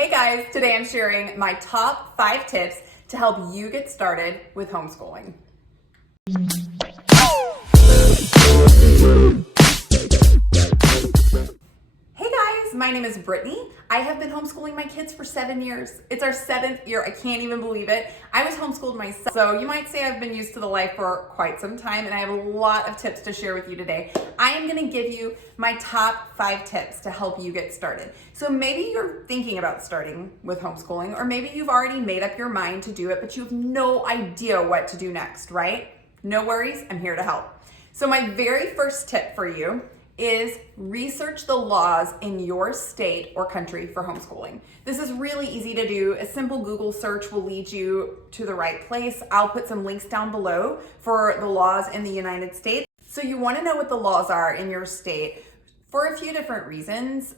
Hey guys, today I'm sharing my top 5 tips to help you get started with homeschooling. Hey guys, my name is Brittany. I have been homeschooling my kids for 7 years. It's our 7th year. I can't even believe it. I was homeschooled myself. So you might say I've been used to the life for quite some time, and I have a lot of tips to share with you today. I am gonna give you my top 5 tips to help you get started. So maybe you're thinking about starting with homeschooling, or maybe you've already made up your mind to do it, but you have no idea what to do next, right? No worries, I'm here to help. So my very first tip for you is research the laws in your state or country for homeschooling. This is really easy to do. A simple Google search will lead you to the right place. I'll put some links down below for the laws in the United States. So you want to know what the laws are in your state for a few different reasons.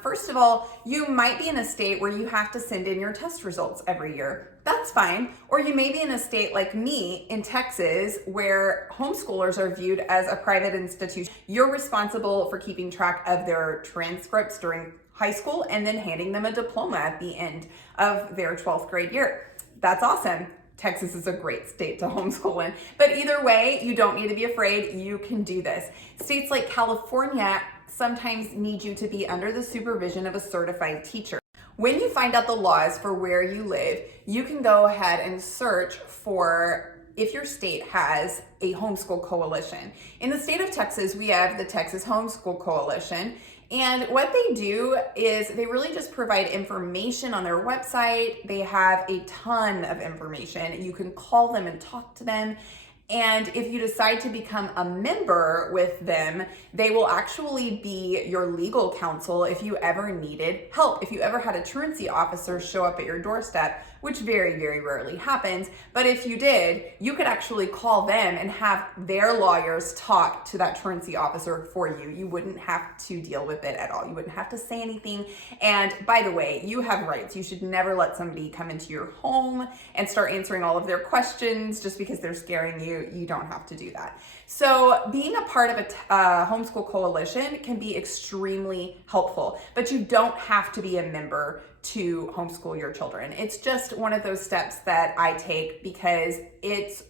First of all, you might be in a state where you have to send in your test results every year. That's fine. Or you may be in a state like me in Texas where homeschoolers are viewed as a private institution. You're responsible for keeping track of their transcripts during high school and then handing them a diploma at the end of their 12th grade year. That's awesome. Texas is a great state to homeschool in. But either way, you don't need to be afraid. You can do this. States like California sometimes need you to be under the supervision of a certified teacher. When you find out the laws for where you live, you can go ahead and search for if your state has a homeschool coalition. In the state of Texas, we have the Texas Homeschool Coalition. And what they do is they really just provide information on their website. They have a ton of information. You can call them and talk to them. And if you decide to become a member with them, they will actually be your legal counsel if you ever needed help. If you ever had a truancy officer show up at your doorstep, which very, very rarely happens, but if you did, you could actually call them and have their lawyers talk to that truancy officer for you. You wouldn't have to deal with it at all. You wouldn't have to say anything. And by the way, you have rights. You should never let somebody come into your home and start answering all of their questions just because they're scaring you. You don't have to do that. So being a part of a homeschool coalition can be extremely helpful, but you don't have to be a member to homeschool your children. It's just one of those steps that I take because it's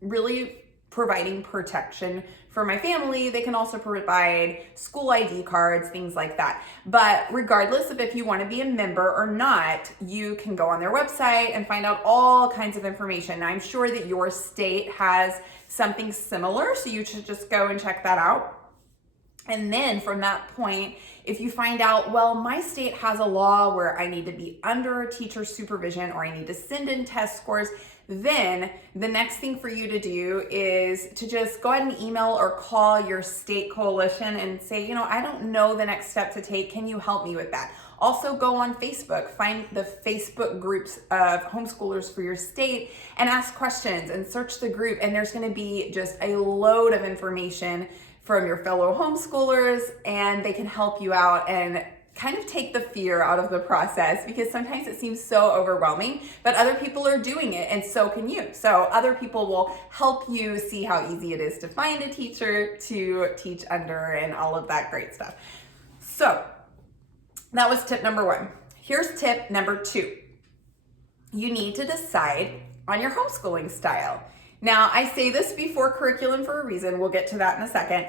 really providing protection for my family. They can also provide school ID cards, things like that. But regardless of if you want to be a member or not, you can go on their website and find out all kinds of information. I'm sure that your state has something similar, so you should just go and check that out. And then from that point, if you find out, well, my state has a law where I need to be under a teacher's supervision or I need to send in test scores, then the next thing for you to do is to just go ahead and email or call your state coalition and say, I don't know the next step to take. Can you help me with that? Also go on Facebook, find the Facebook groups of homeschoolers for your state and ask questions and search the group. And there's going to be just a load of information from your fellow homeschoolers, and they can help you out and kind of take the fear out of the process, because sometimes it seems so overwhelming, but other people are doing it and so can you. So other people will help you see how easy it is to find a teacher to teach under and all of that great stuff. So that was tip number 1. Here's tip number 2. You need to decide on your homeschooling style. Now, I say this before curriculum for a reason. We'll get to that in a second.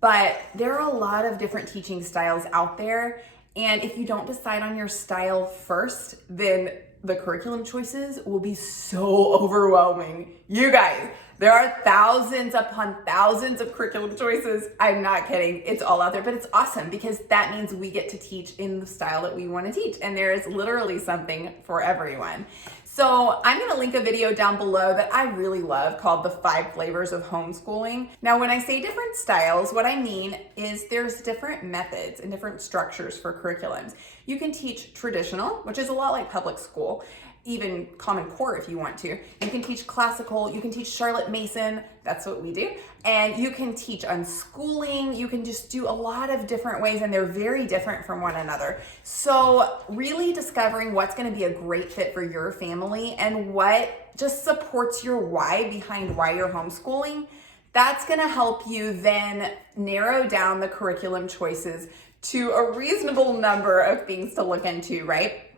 But there are a lot of different teaching styles out there. And if you don't decide on your style first, then the curriculum choices will be so overwhelming. You guys, there are thousands upon thousands of curriculum choices. I'm not kidding. It's all out there, but it's awesome because that means we get to teach in the style that we want to teach. And there is literally something for everyone. So I'm going to link a video down below that I really love called the 5 Flavors of Homeschooling. Now, when I say different styles, what I mean is there's different methods and different structures for curriculums. You can teach traditional, which is a lot like public school, even Common Core if you want to. You can teach classical, you can teach Charlotte Mason, that's what we do. And you can teach unschooling, you can just do a lot of different ways, and they're very different from one another. So really discovering what's gonna be a great fit for your family and what just supports your why behind why you're homeschooling, that's gonna help you then narrow down the curriculum choices to a reasonable number of things to look into, right?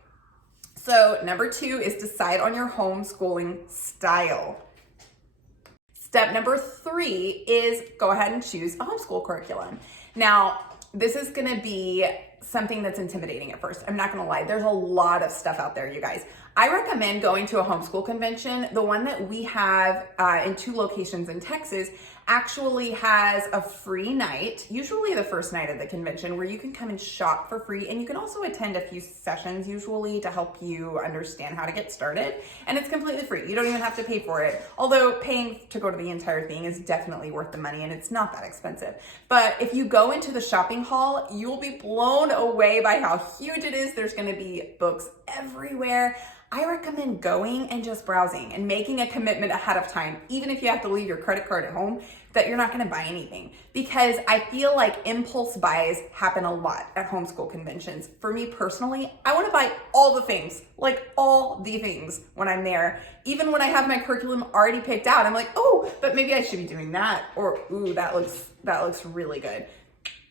So number 2 is decide on your homeschooling style. Step number 3 is go ahead and choose a homeschool curriculum. Now, this is gonna be something that's intimidating at first. I'm not gonna lie, there's a lot of stuff out there, you guys. I recommend going to a homeschool convention. The one that we have in 2 locations in Texas actually has a free night, usually the first night of the convention, where you can come and shop for free, and you can also attend a few sessions usually to help you understand how to get started, and it's completely free. You don't even have to pay for it, although paying to go to the entire thing is definitely worth the money, and it's not that expensive. But if you go into the shopping hall, you will be blown away by how huge it is. There's going to be books everywhere. I recommend going and just browsing and making a commitment ahead of time, even if you have to leave your credit card at home, that you're not going to buy anything. Because I feel like impulse buys happen a lot at homeschool conventions. For me personally, I want to buy all the things, like all the things when I'm there. Even when I have my curriculum already picked out, I'm like, oh, but maybe I should be doing that. Or, ooh, that looks really good.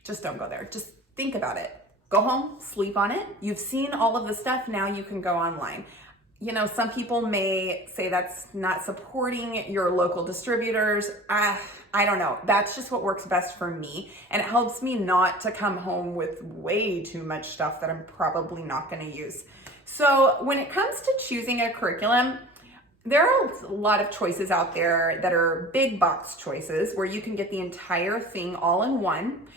Just don't go there. Just think about it. Go home, sleep on it. You've seen all of the stuff. Now you can go online. You know, some people may say that's not supporting your local distributors. I don't know. That's just what works best for me. And it helps me not to come home with way too much stuff that I'm probably not going to use. So when it comes to choosing a curriculum, there are a lot of choices out there that are big box choices where you can get the entire thing all in one.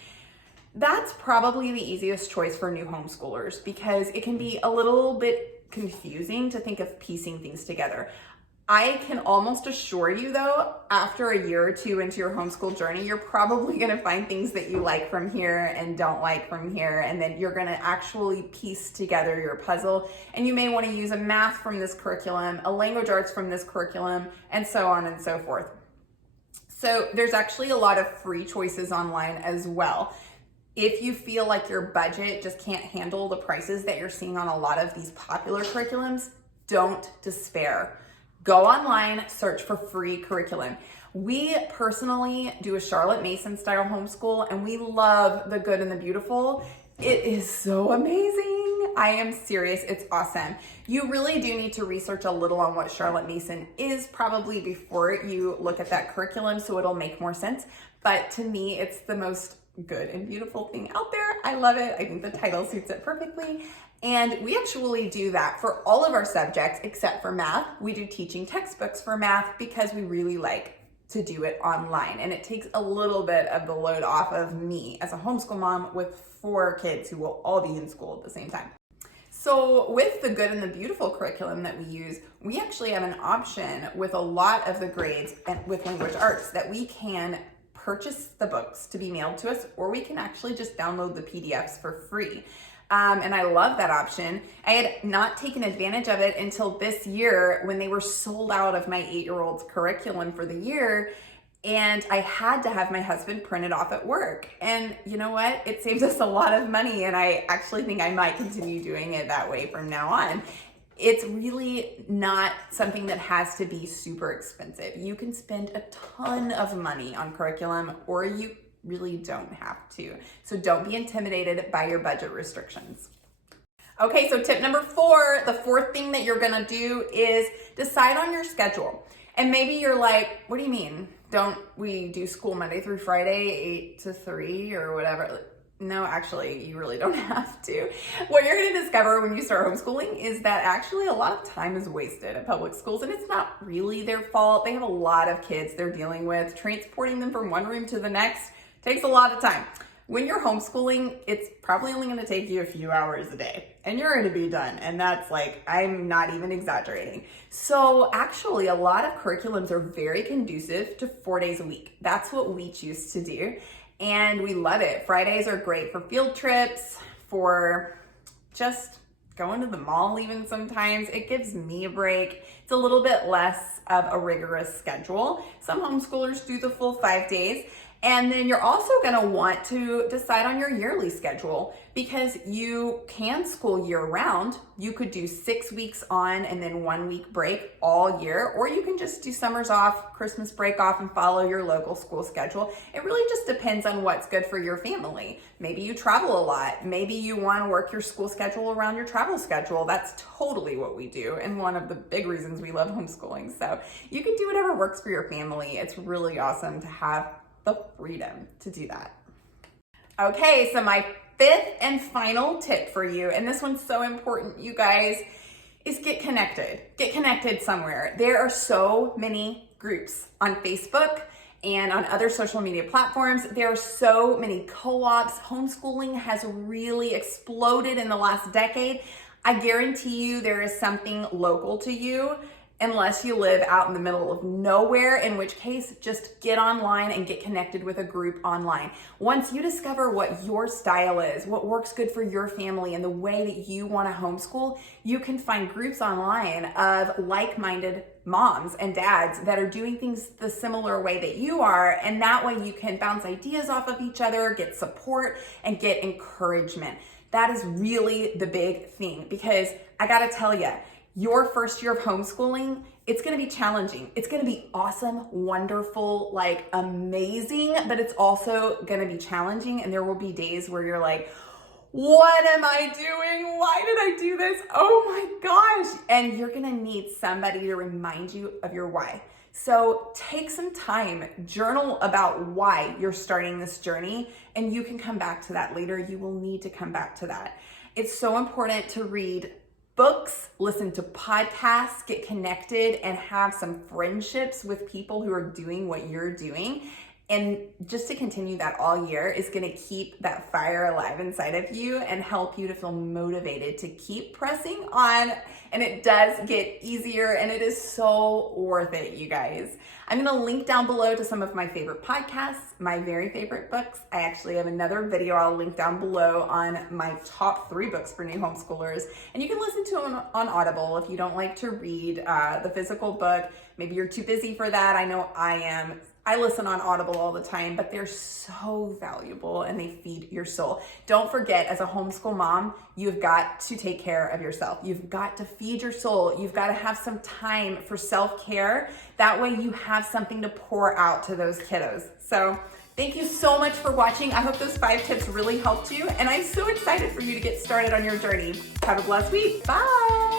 That's probably the easiest choice for new homeschoolers because it can be a little bit confusing to think of piecing things together. I can almost assure you though, after a year or 2 into your homeschool journey, you're probably gonna find things that you like from here and don't like from here, and then you're gonna actually piece together your puzzle. And you may wanna use a math from this curriculum, a language arts from this curriculum, and so on and so forth. So there's actually a lot of free choices online as well. If you feel like your budget just can't handle the prices that you're seeing on a lot of these popular curriculums, don't despair. Go online, search for free curriculum. We personally do a Charlotte Mason style homeschool, and we love The Good and the Beautiful. It is so amazing. I am serious, it's awesome. You really do need to research a little on what Charlotte Mason is probably before you look at that curriculum, so it'll make more sense. But to me, it's the most good and beautiful thing out there. I love it. I think the title suits it perfectly. And we actually do that for all of our subjects except for math. We do teaching textbooks for math because we really like to do it online. And it takes a little bit of the load off of me as a homeschool mom with 4 kids who will all be in school at the same time. So with the Good and the Beautiful curriculum that we use, we actually have an option with a lot of the grades and with language arts that we can purchase the books to be mailed to us, or we can actually just download the PDFs for free. And I love that option. I had not taken advantage of it until this year when they were sold out of my 8-year-old's curriculum for the year. And I had to have my husband print it off at work. And you know what? It saves us a lot of money. And I actually think I might continue doing it that way from now on. It's really not something that has to be super expensive. You can spend a ton of money on curriculum, or you really don't have to. So don't be intimidated by your budget restrictions. Okay, so tip number 4, the 4th thing that you're gonna do is decide on your schedule. And maybe you're like, what do you mean? Don't we do school Monday through Friday, 8 to 3 or whatever? No, actually, you really don't have to. What you're going to discover when you start homeschooling is that actually a lot of time is wasted at public schools, and it's not really their fault. They have a lot of kids they're dealing with. Transporting them from one room to the next takes a lot of time. When you're homeschooling, it's probably only going to take you a few hours a day, and you're going to be done. And that's like, I'm not even exaggerating. So actually, a lot of curriculums are very conducive to 4 days a week. That's what we choose to do. And we love it. Fridays are great for field trips, for just going to the mall even sometimes. It gives me a break. It's a little bit less of a rigorous schedule. Some homeschoolers do the full 5 days. And then you're also gonna want to decide on your yearly schedule, because you can school year round. You could do 6 weeks on and then 1 week break all year, or you can just do summers off, Christmas break off, and follow your local school schedule. It really just depends on what's good for your family. Maybe you travel a lot. Maybe you wanna work your school schedule around your travel schedule. That's totally what we do, and one of the big reasons we love homeschooling. So you can do whatever works for your family. It's really awesome to have the freedom to do that. Okay, so my fifth and final tip for you, and this one's so important, you guys, is get connected. Get connected somewhere. There are so many groups on Facebook and on other social media platforms. There are so many co-ops. Homeschooling has really exploded in the last decade. I guarantee you there is something local to you, unless you live out in the middle of nowhere, in which case just get online and get connected with a group online. Once you discover what your style is, what works good for your family and the way that you want to homeschool, you can find groups online of like-minded moms and dads that are doing things the similar way that you are, and that way you can bounce ideas off of each other, get support, and get encouragement. That is really the big thing, because I gotta tell you, your first year of homeschooling, it's gonna be challenging. It's gonna be awesome, wonderful, like amazing, but it's also gonna be challenging, and there will be days where you're like, what am I doing? Why did I do this? Oh my gosh. And you're gonna need somebody to remind you of your why. So take some time, journal about why you're starting this journey, and you can come back to that later. You will need to come back to that. It's so important to read books, listen to podcasts, get connected, and have some friendships with people who are doing what you're doing. And just to continue that all year is gonna keep that fire alive inside of you and help you to feel motivated to keep pressing on. And it does get easier, and it is so worth it, you guys. I'm gonna link down below to some of my favorite podcasts, my very favorite books. I actually have another video I'll link down below on my top 3 books for new homeschoolers. And you can listen to them on Audible if you don't like to read the physical book. Maybe you're too busy for that. I know I am. I listen on Audible all the time, but they're so valuable and they feed your soul. Don't forget, as a homeschool mom, you've got to take care of yourself. You've got to feed your soul. You've got to have some time for self-care. That way you have something to pour out to those kiddos. So thank you so much for watching. I hope those 5 tips really helped you, and I'm so excited for you to get started on your journey. Have a blessed week. Bye.